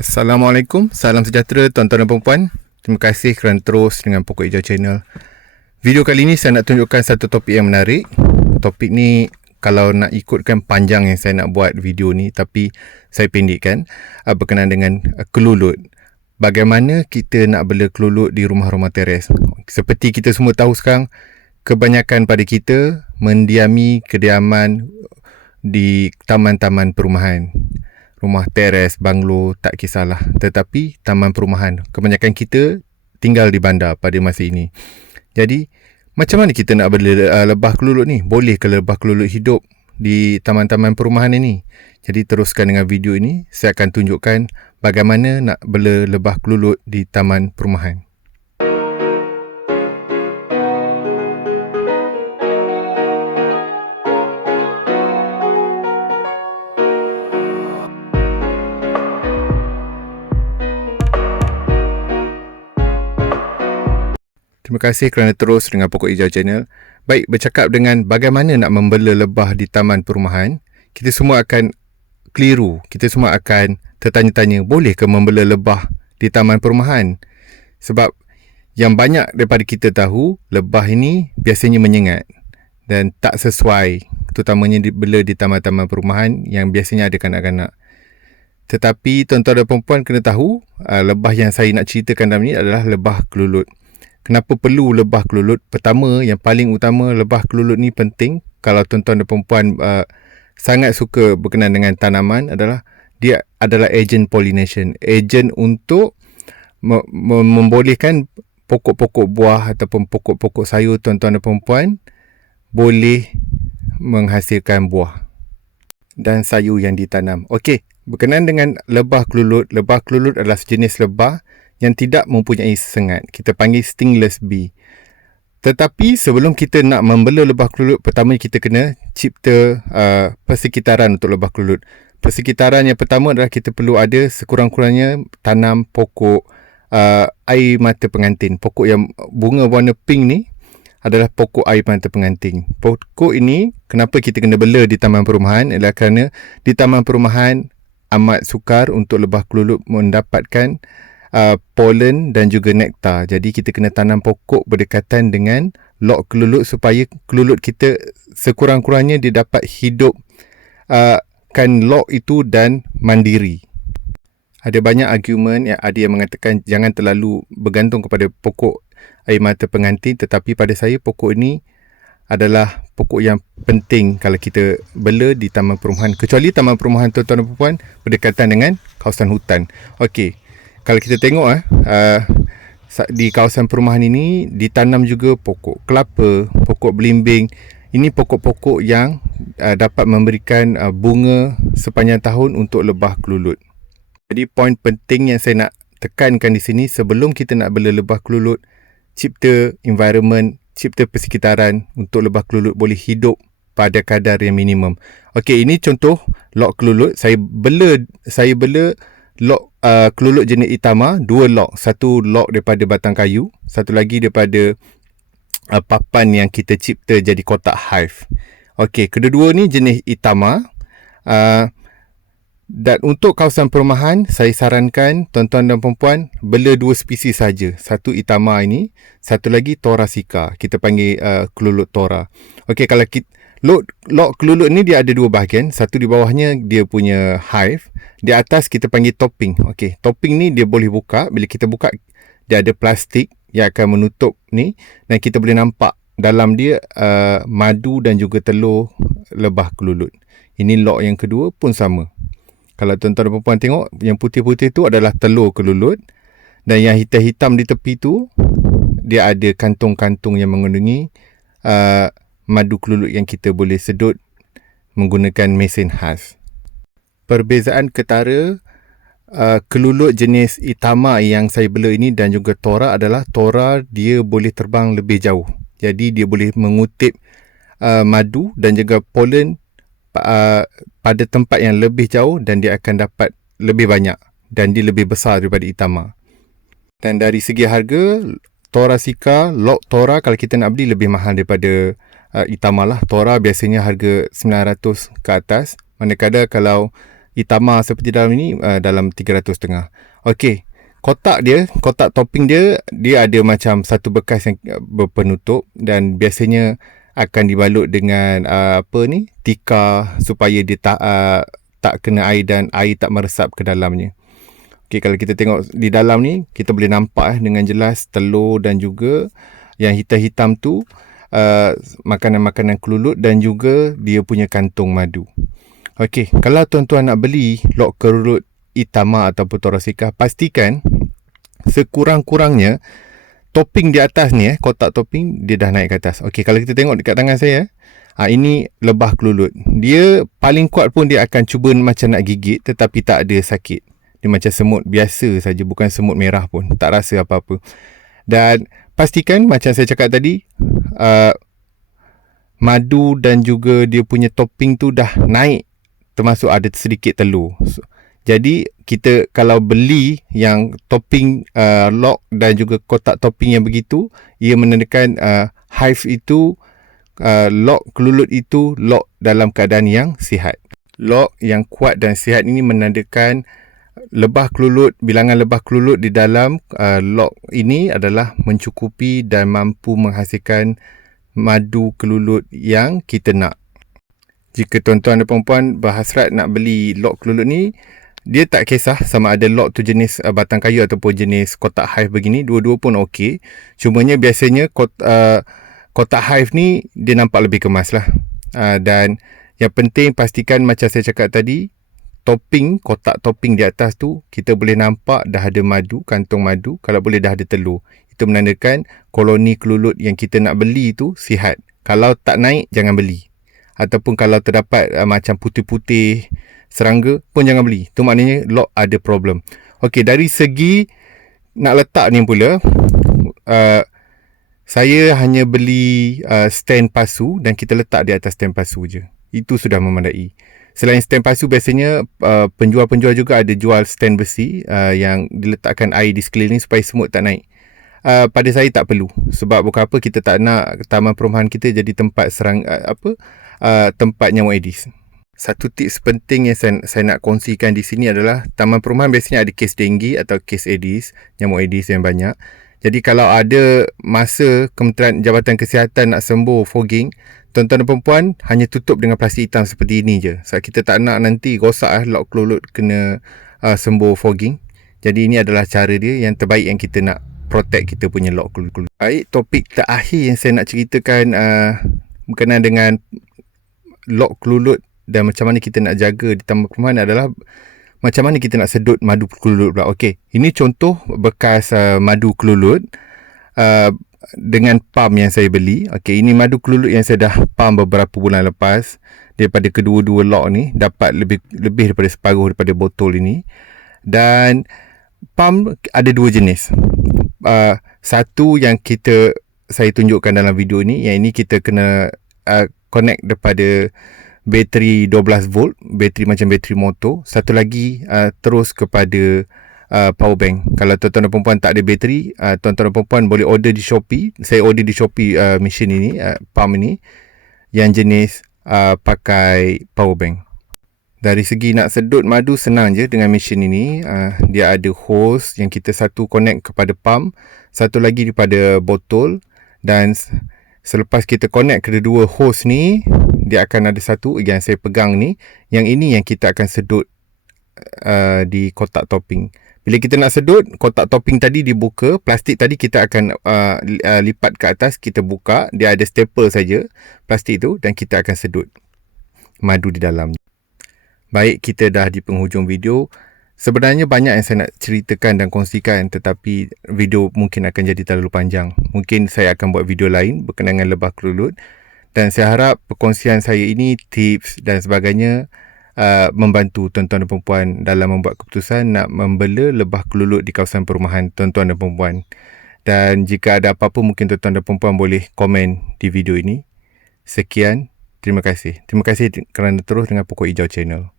Assalamualaikum, salam sejahtera tuan-tuan dan puan-puan. Terima kasih kerana terus dengan Pokok Hijau Channel. Video kali ini saya nak tunjukkan satu topik yang menarik. Topik ni kalau nak ikutkan panjang yang saya nak buat video ni, tapi saya pendekkan berkenaan dengan kelulut. Bagaimana kita nak bela kelulut di rumah-rumah teres. Seperti kita semua tahu sekarang, kebanyakan pada kita mendiami kediaman di taman-taman perumahan. Rumah teres, banglo, tak kisahlah. Tetapi taman perumahan, kebanyakan kita tinggal di bandar pada masa ini. Jadi, macam mana kita nak bela lebah kelulut ni? Boleh ke lebah kelulut hidup di taman-taman perumahan ini? Jadi, teruskan dengan video ini. Saya akan tunjukkan bagaimana nak bela lebah kelulut di taman perumahan. Terima kasih kerana terus dengan Pokok Hijau Channel. Baik, bercakap dengan bagaimana nak membela lebah di taman perumahan, kita semua akan keliru. Kita semua akan tertanya-tanya, boleh ke membela lebah di taman perumahan? Sebab yang banyak daripada kita tahu, lebah ini biasanya menyengat dan tak sesuai, terutamanya dibela di taman-taman perumahan yang biasanya ada kanak-kanak. Tetapi tuan-tuan dan puan-puan kena tahu, lebah yang saya nak ceritakan dalam ini adalah lebah kelulut. Kenapa perlu lebah kelulut? Pertama, yang paling utama, lebah kelulut ni penting. Kalau tuan-tuan dan perempuan sangat suka berkenaan dengan tanaman, adalah dia adalah ejen pollination. Ejen untuk membolehkan pokok-pokok buah ataupun pokok-pokok sayur tuan-tuan dan perempuan boleh menghasilkan buah dan sayur yang ditanam. Okey, berkenaan dengan lebah kelulut adalah sejenis lebah yang tidak mempunyai sengat. Kita panggil stingless bee. Tetapi sebelum kita nak membela lebah kelulut, pertama kita kena cipta persekitaran untuk lebah kelulut. Persekitaran yang pertama adalah kita perlu ada sekurang-kurangnya tanam pokok air mata pengantin. Pokok yang bunga warna pink ni adalah pokok air mata pengantin. Pokok ini, kenapa kita kena bela di taman perumahan? Adalah kerana di taman perumahan amat sukar untuk lebah kelulut mendapatkan pollen dan juga nektar. Jadi kita kena tanam pokok berdekatan dengan lok kelulut supaya kelulut kita sekurang-kurangnya dia dapat hidup kan lok itu dan mandiri. Ada banyak argument yang ada yang mengatakan jangan terlalu bergantung kepada pokok air mata pengantin, tetapi pada saya pokok ini adalah pokok yang penting kalau kita bela di taman perumahan. Kecuali taman perumahan tuan-tuan dan puan berdekatan dengan kawasan hutan. Okey. Kalau kita tengok di kawasan perumahan ini ditanam juga pokok kelapa, pokok belimbing. Ini pokok-pokok yang dapat memberikan bunga sepanjang tahun untuk lebah kelulut. Jadi poin penting yang saya nak tekankan di sini, sebelum kita nak bela lebah kelulut, cipta environment, cipta persekitaran untuk lebah kelulut boleh hidup pada kadar yang minimum. Okey, ini contoh lok kelulut. Saya bela lok kelulut jenis Itama, dua lok. Satu lok daripada batang kayu, satu lagi daripada papan yang kita cipta jadi kotak hive. Okey, kedua-dua ni jenis Itama. Dan untuk kawasan perumahan, saya sarankan tuan-tuan dan perempuan bela dua spesies saja. Satu Itama ini, satu lagi Thoracea. Kita panggil kelulut Thora. Okey, kalau lok kelulut ni dia ada dua bahagian. Satu di bawahnya dia punya hive. Di atas kita panggil topping. Okey, topping ni dia boleh buka. Bila kita buka, dia ada plastik yang akan menutup ni. Dan kita boleh nampak dalam dia madu dan juga telur lebah kelulut. Ini lok yang kedua pun sama. Kalau tuan-tuan dan perempuan tengok, yang putih-putih tu adalah telur kelulut. Dan yang hitam-hitam di tepi tu, dia ada kantung-kantung yang mengandungi madu kelulut yang kita boleh sedut menggunakan mesin khas. Perbezaan ketara kelulut jenis Itama yang saya bela ini dan juga Thora adalah Thora dia boleh terbang lebih jauh. Jadi dia boleh mengutip madu dan juga pollen pada tempat yang lebih jauh dan dia akan dapat lebih banyak dan dia lebih besar daripada Itama. Dan dari segi harga, Thoracea, lok Thora kalau kita nak beli lebih mahal daripada Itama lah. Thora biasanya harga 900 ke atas. Manakala kalau Itama seperti dalam ini dalam 300.5. Okey, kotak topping dia ada macam satu bekas yang berpenutup, dan biasanya akan dibalut dengan tikar supaya dia tak kena air dan air tak meresap ke dalamnya. Okey, kalau kita tengok di dalam ni, kita boleh nampak dengan jelas telur dan juga yang hitam-hitam tu makanan-makanan kelulut dan juga dia punya kantung madu. Okey, kalau tuan-tuan nak beli lok kelulut Itama ataupun Torasika, pastikan sekurang-kurangnya topping di atas ni, kotak topping dia dah naik ke atas. Okey, kalau kita tengok dekat tangan saya, ini lebah kelulut. Dia paling kuat pun dia akan cuba macam nak gigit, tetapi tak ada sakit. Dia macam semut biasa saja, bukan semut merah pun. Tak rasa apa-apa. Dan pastikan macam saya cakap tadi, madu dan juga dia punya topping tu dah naik, termasuk ada sedikit telur. Jadi kita kalau beli yang topping lok dan juga kotak topping yang begitu, ia menandakan hive itu, lok kelulut itu lok dalam keadaan yang sihat. Lok yang kuat dan sihat ini menandakan bilangan lebah kelulut di dalam lok ini adalah mencukupi dan mampu menghasilkan madu kelulut yang kita nak. Jika tuan-tuan dan puan-puan berhasrat nak beli lok kelulut ni, dia tak kisah sama ada lok tu jenis batang kayu ataupun jenis kotak hive begini, dua-dua pun okey. Cumanya biasanya kotak hive ni dia nampak lebih kemas lah. Dan yang penting pastikan macam saya cakap tadi, kotak topping di atas tu kita boleh nampak dah ada madu, kantung madu, kalau boleh dah ada telur. Itu menandakan koloni kelulut yang kita nak beli tu sihat. Kalau tak naik, jangan beli. Ataupun kalau terdapat macam putih-putih serangga pun jangan beli. Itu maknanya lok ada problem. Okey, dari segi nak letak ni pula, saya hanya beli stand pasu dan kita letak di atas stand pasu je. Itu sudah memadai. Selain stand pasu, biasanya penjual-penjual juga ada jual stand besi yang diletakkan air di sekeliling supaya semut tak naik. Pada saya tak perlu, sebab bukan apa, kita tak nak taman perumahan kita jadi tempat tempat nyamuk Aedes. Satu tips penting yang saya nak kongsikan di sini adalah taman perumahan biasanya ada kes denggi atau kes Aedes, nyamuk Aedes yang banyak. Jadi kalau ada masa Kementerian Jabatan Kesihatan nak sembuh fogging, tuan-tuan dan perempuan hanya tutup dengan plastik hitam seperti ini je. Sebab kita tak nak nanti rosak lok kelulut kena sembuh fogging. Jadi ini adalah cara dia yang terbaik yang kita nak protect kita punya lok kelulut. Baik, topik terakhir yang saya nak ceritakan berkenaan dengan lok kelulut dan macam mana kita nak jaga di taman perumahan adalah macam mana kita nak sedut madu kelulut pula. Okey, ini contoh bekas madu kelulut dengan pam yang saya beli. Okey, ini madu kelulut yang saya dah pam beberapa bulan lepas. Daripada kedua-dua lok ni dapat lebih daripada separuh daripada botol ini. Dan pam ada dua jenis. Satu yang saya tunjukkan dalam video ni, yang ini kita kena connect daripada bateri 12 volt, bateri macam bateri motor. Satu lagi terus kepada power bank. Kalau tuan-tuan dan perempuan tak ada bateri, tuan-tuan dan perempuan boleh order di Shopee. Saya order di Shopee mesin ini, pump ini yang jenis pakai power bank. Dari segi nak sedut madu senang je dengan mesin ini. Dia ada hose yang kita satu connect kepada pump, satu lagi daripada botol, dan selepas kita connect kedua hose ni, dia akan ada satu yang saya pegang ni. Yang ini yang kita akan sedut di kotak topping. Bila kita nak sedut, kotak topping tadi dibuka, plastik tadi kita akan lipat ke atas, kita buka, dia ada staple saja plastik tu, dan kita akan sedut madu di dalam. Baik, kita dah di penghujung video. Sebenarnya banyak yang saya nak ceritakan dan kongsikan, tetapi video mungkin akan jadi terlalu panjang. Mungkin saya akan buat video lain berkenaan dengan lebah kelulut. Dan saya harap perkongsian saya ini, tips dan sebagainya, membantu tuan-tuan dan perempuan dalam membuat keputusan nak membela lebah kelulut di kawasan perumahan tuan-tuan dan perempuan. Dan jika ada apa-apa, mungkin tuan-tuan dan perempuan boleh komen di video ini. Sekian, terima kasih. Terima kasih kerana terus dengan Pokok Hijau Channel.